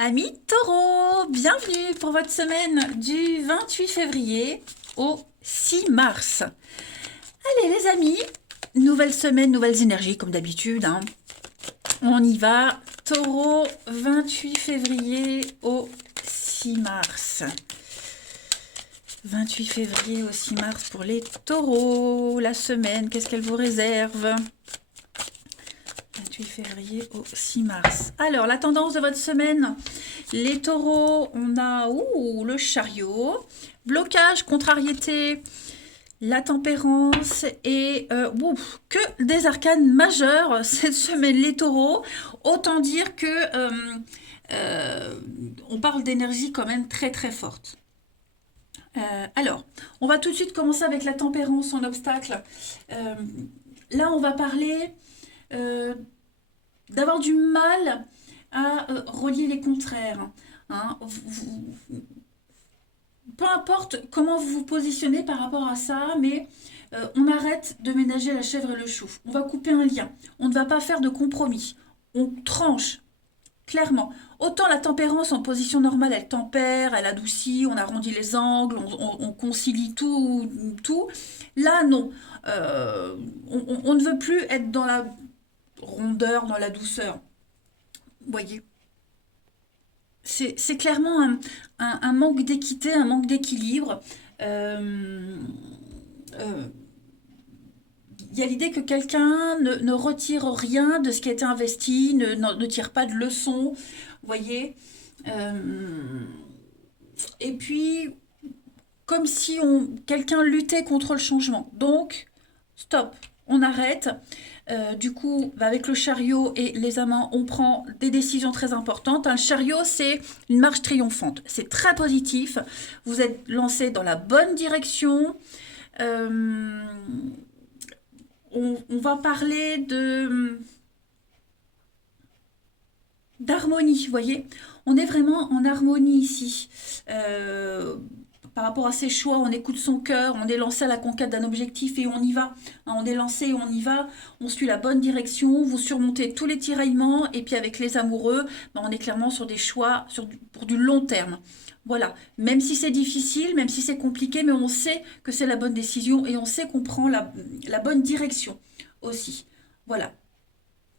Amis taureaux, bienvenue pour votre semaine du 28 février au 6 mars. Allez les amis, nouvelle semaine, nouvelles énergies comme d'habitude, hein. On y va, taureau, 28 février au 6 mars. 28 février au 6 mars pour les taureaux. La semaine, qu'est-ce qu'elle vous réserve? 28 février au 6 mars. Alors, la tendance de votre semaine, les taureaux, on a le chariot, blocage, contrariété, la tempérance et que des arcanes majeurs cette semaine, les taureaux. Autant dire que on parle d'énergie quand même très très forte. Alors, on va tout de suite commencer avec la tempérance en obstacle. Là, on va parler euh, d'avoir du mal à relier les contraires, hein. Peu importe comment vous vous positionnez par rapport à ça, mais on arrête de ménager la chèvre et le chou. On va couper un lien. On ne va pas faire de compromis. On tranche, clairement. Autant la tempérance en position normale, elle tempère, elle adoucit, on arrondit les angles, on concilie tout, tout. Là, non. On ne veut plus être dans la rondeur, dans la douceur. Vous voyez, c'est clairement un manque d'équité, un manque d'équilibre. Euh, euh, Il y a l'idée que quelqu'un ne retire rien de ce qui a été investi, ne tire pas de leçons, vous voyez. Euh, et puis, comme si quelqu'un luttait contre le changement. Donc, stop, on arrête. Du coup, avec le chariot et les amants, on prend des décisions très importantes. Un chariot, c'est une marche triomphante. C'est très positif. Vous êtes lancé dans la bonne direction. Euh, on va parler d'harmonie, vous voyez. On est vraiment en harmonie ici. Par rapport à ses choix, on écoute son cœur, on est lancé à la conquête d'un objectif et on y va. Hein, on est lancé et on y va, on suit la bonne direction, vous surmontez tous les tiraillements et puis avec les amoureux, ben, on est clairement sur des choix pour du long terme. Voilà, même si c'est difficile, même si c'est compliqué, mais on sait que c'est la bonne décision et on sait qu'on prend la bonne direction aussi. Voilà,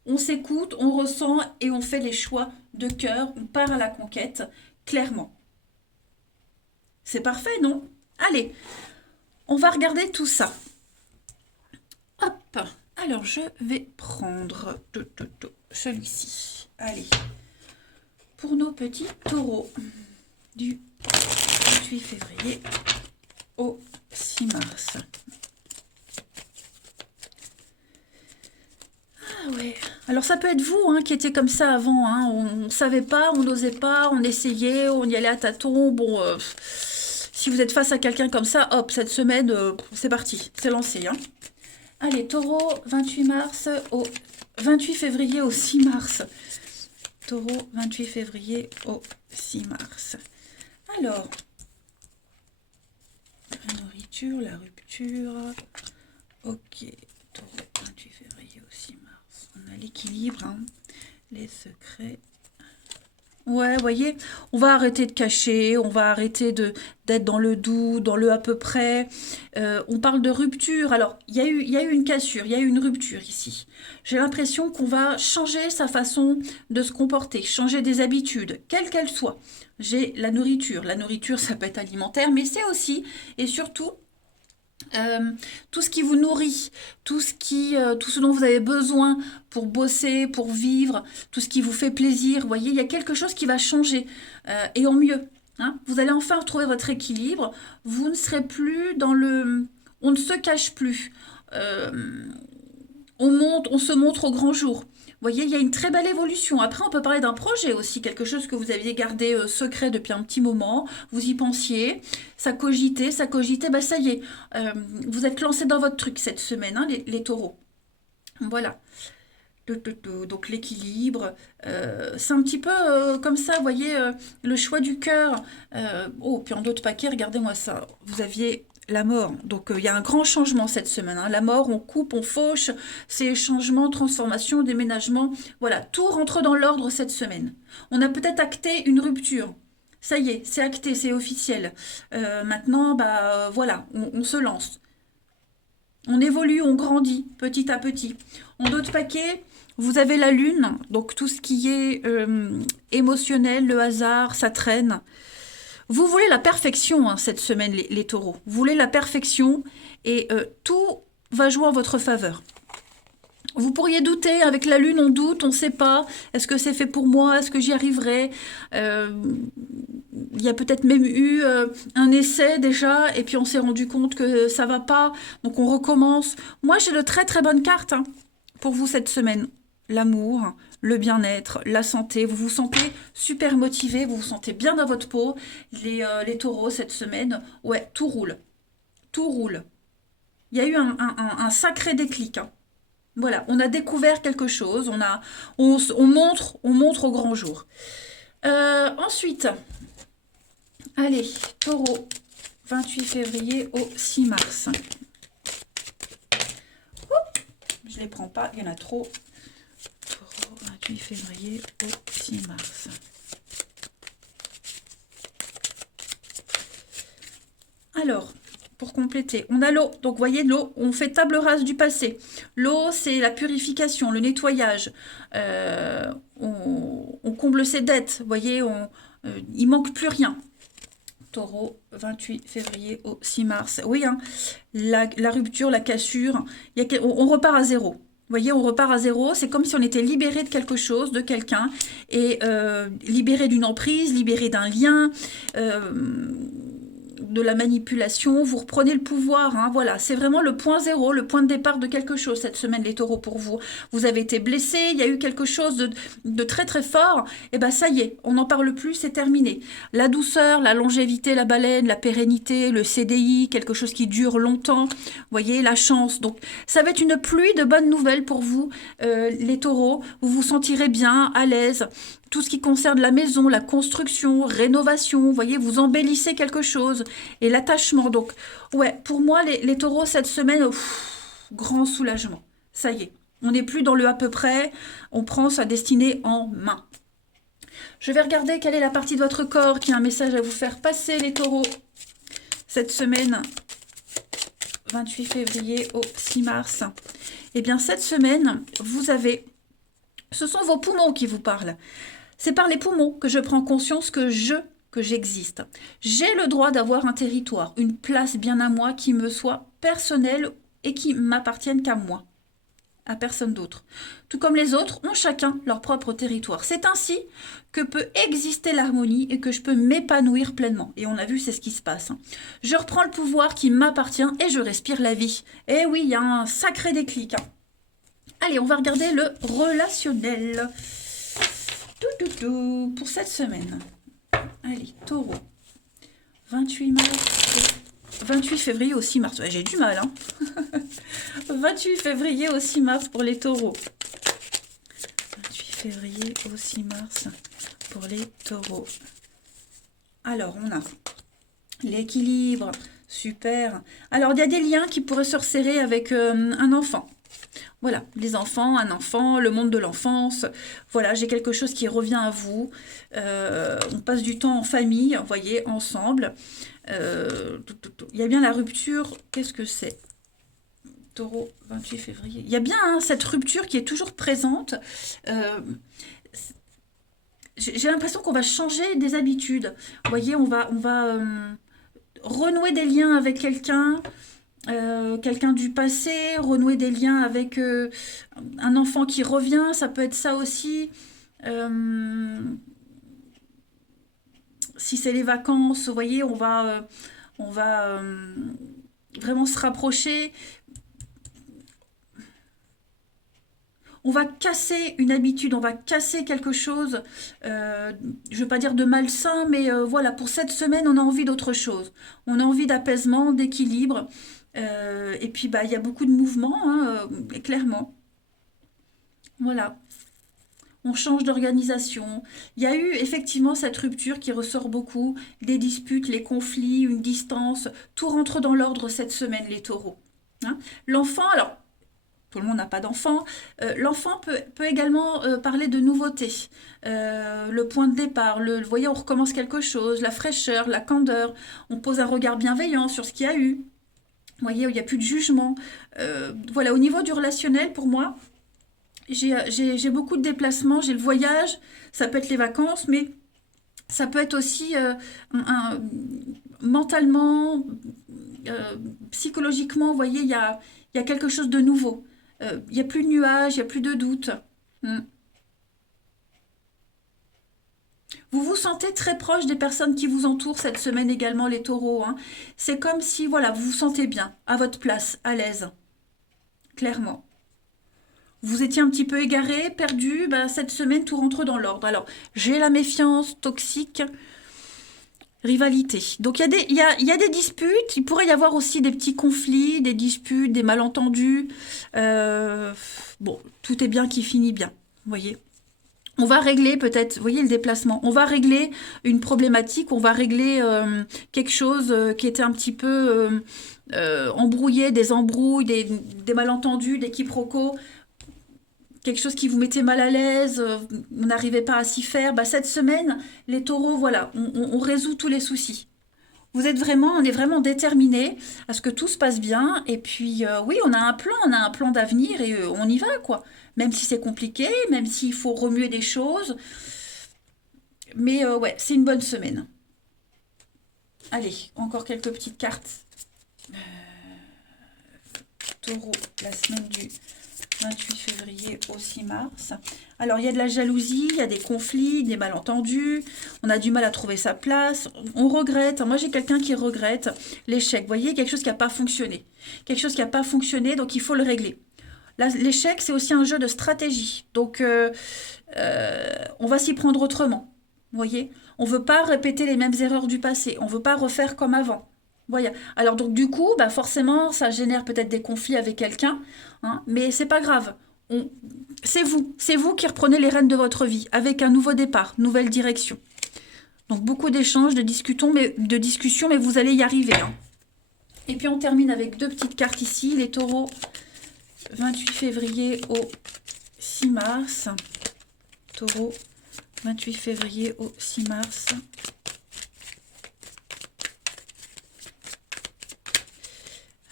on s'écoute, on ressent et on fait les choix de cœur, on part à la conquête, clairement. C'est parfait, non? Allez, on va regarder tout ça. Hop, alors je vais prendre celui-ci. Allez, pour nos petits taureaux du 28 février au 6 mars. Ah ouais. Alors ça peut être vous hein, qui étiez comme ça avant. Hein. On ne savait pas, on n'osait pas, on essayait, on y allait à tâtons. Bon, si vous êtes face à quelqu'un comme ça, hop, cette semaine, c'est parti, c'est lancé. Hein. Allez, taureau, 28 mars au 28 février au 6 mars. Taureau, 28 février au 6 mars. Alors, la nourriture, la rupture. Ok, taureau, 28 février au 6 mars. On a l'équilibre, hein, les secrets. Ouais, vous voyez, on va arrêter de cacher, on va arrêter d'être dans le doux, dans le à peu près. On parle de rupture. Alors, il y a eu une cassure, il y a eu une rupture ici. J'ai l'impression qu'on va changer sa façon de se comporter, changer des habitudes, quelles qu'elles soient. J'ai la nourriture. La nourriture, ça peut être alimentaire, mais c'est aussi et surtout tout ce qui vous nourrit, tout ce dont vous avez besoin pour bosser, pour vivre, tout ce qui vous fait plaisir, vous voyez, il y a quelque chose qui va changer et en mieux. Hein. Vous allez enfin retrouver votre équilibre. Vous ne serez plus dans le, on ne se cache plus. Euh, on se montre au grand jour. Vous voyez, il y a une très belle évolution. Après, on peut parler d'un projet aussi, quelque chose que vous aviez gardé secret depuis un petit moment. Vous y pensiez, ça cogitait, bah ça y est. Euh, Vous êtes lancé dans votre truc cette semaine, hein, les taureaux. Voilà. Donc l'équilibre, c'est un petit peu comme ça, vous voyez, le choix du cœur. Oh, puis en d'autres paquets, regardez-moi ça. Vous aviez la mort. Donc, il y a un grand changement cette semaine, hein. La mort, on coupe, on fauche, c'est changements, transformations, déménagements. Voilà, tout rentre dans l'ordre cette semaine. On a peut-être acté une rupture. Ça y est, c'est acté, c'est officiel. Maintenant, bah voilà, on se lance. On évolue, on grandit petit à petit. En d'autres paquets, vous avez la lune, donc tout ce qui est émotionnel, le hasard, ça traîne. Vous voulez la perfection hein, cette semaine, les taureaux. Vous voulez la perfection et tout va jouer en votre faveur. Vous pourriez douter, avec la lune on doute, on ne sait pas, est-ce que c'est fait pour moi, est-ce que j'y arriverai il y a peut-être même eu un essai déjà, et puis on s'est rendu compte que ça va pas, donc on recommence. Moi j'ai de très très bonnes cartes hein, pour vous cette semaine. L'amour, le bien-être, la santé, vous vous sentez super motivé, vous vous sentez bien dans votre peau. Les taureaux cette semaine, ouais, tout roule, tout roule. Il y a eu un sacré déclic, hein. Voilà, on a découvert quelque chose, on montre au grand jour. Ensuite, allez, taureau, 28 février au 6 mars. Oups, je ne les prends pas, il y en a trop. Taureau, 28 février au 6 mars. Alors, pour compléter, on a l'eau. Donc, vous voyez, l'eau, on fait table rase du passé. L'eau, c'est la purification, le nettoyage. On comble ses dettes. Vous voyez, il manque plus rien. Taureau, 28 février au 6 mars. Oui, hein, la rupture, la cassure, on repart à zéro. Vous voyez, on repart à zéro. C'est comme si on était libéré de quelque chose, de quelqu'un, et libéré d'une emprise, libéré d'un lien, de la manipulation. Vous reprenez le pouvoir. Hein, voilà, c'est vraiment le point zéro, le point de départ de quelque chose cette semaine, les taureaux, pour vous. Vous avez été blessés, il y a eu quelque chose de très très fort. Et bien ça y est, on n'en parle plus, c'est terminé. La douceur, la longévité, la baleine, la pérennité, le CDI, quelque chose qui dure longtemps. Vous voyez, la chance. Donc ça va être une pluie de bonnes nouvelles pour vous, les taureaux. Vous vous sentirez bien, à l'aise. Tout ce qui concerne la maison, la construction, rénovation, vous voyez, vous embellissez quelque chose. Et l'attachement, donc, ouais, pour moi, les taureaux, cette semaine, grand soulagement. Ça y est, on n'est plus dans le à peu près, on prend sa destinée en main. Je vais regarder quelle est la partie de votre corps qui a un message à vous faire passer, les taureaux. Cette semaine, 28 février au 6 mars. Eh bien, cette semaine, vous avez... Ce sont vos poumons qui vous parlent. C'est par les poumons que je prends conscience que j'existe. J'ai le droit d'avoir un territoire, une place bien à moi qui me soit personnelle et qui m'appartienne qu'à moi, à personne d'autre. Tout comme les autres ont chacun leur propre territoire. C'est ainsi que peut exister l'harmonie et que je peux m'épanouir pleinement. Et on a vu, c'est ce qui se passe. Je reprends le pouvoir qui m'appartient et je respire la vie. Et oui, il y a un sacré déclic. Allez, on va regarder le relationnel. Pour cette semaine. Allez, taureau. 28 février au 6 mars. Ouais, j'ai du mal, hein. 28 février au 6 mars pour les taureaux. 28 février au 6 mars pour les taureaux. Alors, on a l'équilibre. Super. Alors, il y a des liens qui pourraient se resserrer avec un enfant. Voilà, les enfants, un enfant, le monde de l'enfance. Voilà, j'ai quelque chose qui revient à vous. On passe du temps en famille, vous voyez, ensemble. Il y a bien la rupture. Qu'est-ce que c'est? Taureau, 28 février. Il y a bien hein, cette rupture qui est toujours présente. J'ai l'impression qu'on va changer des habitudes. Vous voyez, on va renouer des liens avec quelqu'un. Quelqu'un du passé, renouer des liens avec un enfant qui revient, ça peut être ça aussi. Si c'est les vacances, vous voyez, on va vraiment se rapprocher. On va casser une habitude, on va casser quelque chose, je ne veux pas dire de malsain, mais voilà, pour cette semaine, on a envie d'autre chose. On a envie d'apaisement, d'équilibre. Et puis, il y a beaucoup de mouvements, hein, clairement. Voilà. on change d'organisation. Il y a eu effectivement cette rupture qui ressort beaucoup, des disputes, les conflits, une distance, tout rentre dans l'ordre cette semaine, les taureaux. Hein. L'enfant, alors, tout le monde n'a pas d'enfant, l'enfant peut également parler de nouveautés. Le point de départ, vous voyez, on recommence quelque chose, la fraîcheur, la candeur, on pose un regard bienveillant sur ce qu'il y a eu. Vous voyez, il n'y a plus de jugement. Voilà, au niveau du relationnel, pour moi, j'ai beaucoup de déplacements, j'ai le voyage, ça peut être les vacances, mais ça peut être aussi mentalement, psychologiquement, vous voyez, il y a quelque chose de nouveau. Il n'y a plus de nuages, il n'y a plus de doute. Hmm. Vous vous sentez très proche des personnes qui vous entourent cette semaine également, les taureaux. Hein. C'est comme si, voilà, vous vous sentez bien, à votre place, à l'aise, clairement. Vous étiez un petit peu égaré, perdu, bah, cette semaine, tout rentre dans l'ordre. Alors, j'ai la méfiance toxique, rivalité. Donc, il y a des disputes, il pourrait y avoir aussi des petits conflits, des disputes, des malentendus. Euh, bon, tout est bien qui finit bien, vous voyez. On va régler peut-être, vous voyez le déplacement, on va régler une problématique, on va régler quelque chose qui était un petit peu embrouillé, des embrouilles, des malentendus, des quiproquos, quelque chose qui vous mettait mal à l'aise, vous n'arrivez pas à s'y faire. Bah, cette semaine, les taureaux, voilà, on résout tous les soucis. On est vraiment déterminés à ce que tout se passe bien. Et puis, oui, on a un plan d'avenir et on y va, quoi. Même si c'est compliqué, même s'il faut remuer des choses. Mais ouais, c'est une bonne semaine. Allez, encore quelques petites cartes. Taureau, la semaine du 28 février au 6 mars. Alors, il y a de la jalousie, il y a des conflits, des malentendus. On a du mal à trouver sa place. On regrette. Moi, j'ai quelqu'un qui regrette l'échec. Vous voyez, quelque chose qui n'a pas fonctionné. Quelque chose qui n'a pas fonctionné, donc il faut le régler. L'échec, c'est aussi un jeu de stratégie. Donc, on va s'y prendre autrement. Vous voyez, on ne veut pas répéter les mêmes erreurs du passé. On ne veut pas refaire comme avant. Voyez. Alors, donc, du coup, bah, forcément, ça génère peut-être des conflits avec quelqu'un. Hein, mais c'est pas grave. C'est vous qui reprenez les rênes de votre vie avec un nouveau départ, nouvelle direction. Donc, beaucoup d'échanges, de discussions, mais vous allez y arriver. Hein. Et puis, on termine avec deux petites cartes ici. Les taureaux, 28 février au 6 mars. Taureau, 28 février au 6 mars.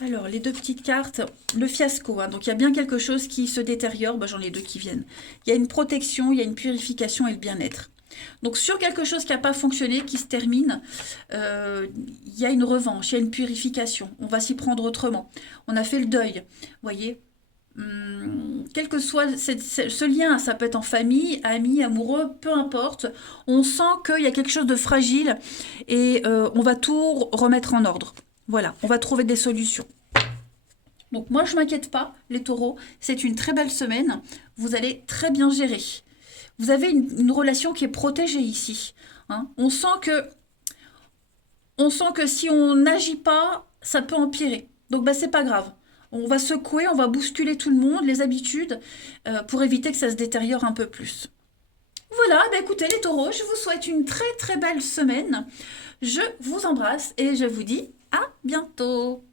Alors, les deux petites cartes, le fiasco. Hein, donc, il y a bien quelque chose qui se détériore. Bah, j'en ai deux qui viennent. Il y a une protection, il y a une purification et le bien-être. Donc, sur quelque chose qui n'a pas fonctionné, qui se termine, il y a une revanche, il y a une purification. On va s'y prendre autrement. On a fait le deuil, vous voyez. Quel que soit ce lien, ça peut être en famille, amis, amoureux, peu importe, on sent qu'il y a quelque chose de fragile et on va tout remettre en ordre. Voilà, on va trouver des solutions. Donc moi, je ne m'inquiète pas, les taureaux, c'est une très belle semaine, vous allez très bien gérer. Vous avez une relation qui est protégée ici. Hein. On sent que si on n'agit pas, ça peut empirer. Donc bah, c'est pas grave. On va secouer, on va bousculer tout le monde, les habitudes, pour éviter que ça se détériore un peu plus. Voilà, bah écoutez les taureaux, je vous souhaite une très très belle semaine. Je vous embrasse et je vous dis à bientôt.